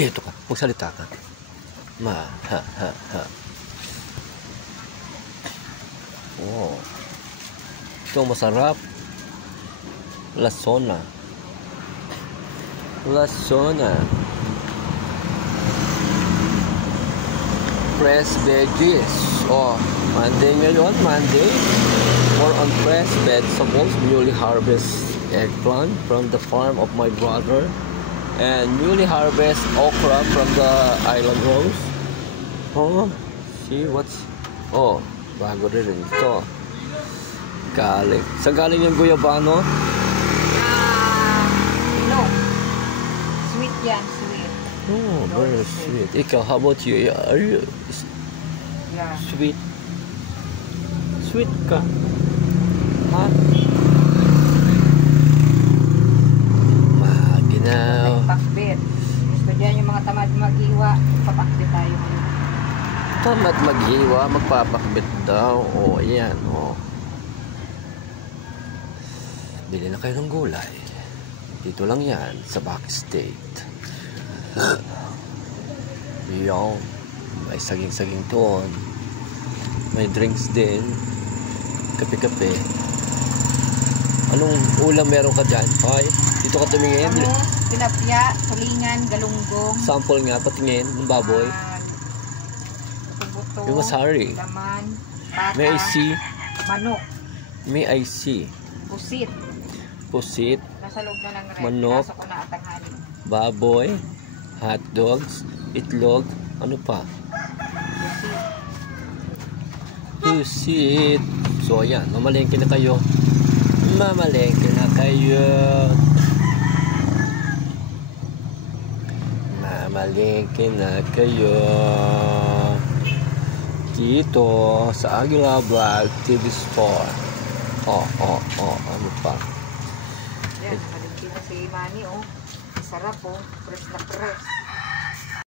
Dito ka, magsalita ka. Ha. Oh. Ito masarap. Lasona. Fresh veggies. Oh, Monday ngayon, Monday. More on fresh vegetables, newly harvest eggplant from the farm of my brother. And newly harvest okra from the island rose. Oh, see what's... Oh, bago rin ito. Galing. Saan galing yung guyabano? No. Sweet yan, sweet. Oh, very sweet. Ikaw, how about you? Are you sweet? Sweet ka? Ha? Maginaw. Pakbit. Gusto dyan yung mga tamad mag-iwa. Papakbit tayo. Tamad mag-iwa, magpapakbit daw. Oh, ayan. Oh. Bili na kayo ng gulay. Dito lang yan, sa Backstate. Yung may saging-saging doon. May drinks din. Kape-kape. Anong ulam meron ka dyan? Ay, dito ka tumingin. Tilapia, tulingan, galunggong. Sample nga, patingin ng baboy. Buto, Yung masari. laman, pata, May I see? manok, May I see? pusit. Pusit, Nasa loob na ng rep. manok, Nasa ko na atanghali. baboy, hot dogs, itlog, ano pa? Pusit. So ayan, mamalengke na kayo. Mamalengke na kayo. Mamalengke na kayo. Dito sa Aguila Vlog TV Store. Ano pa? Yan, nakalagay na si Manny, oh. Sarap, oh. Fresh na fresh.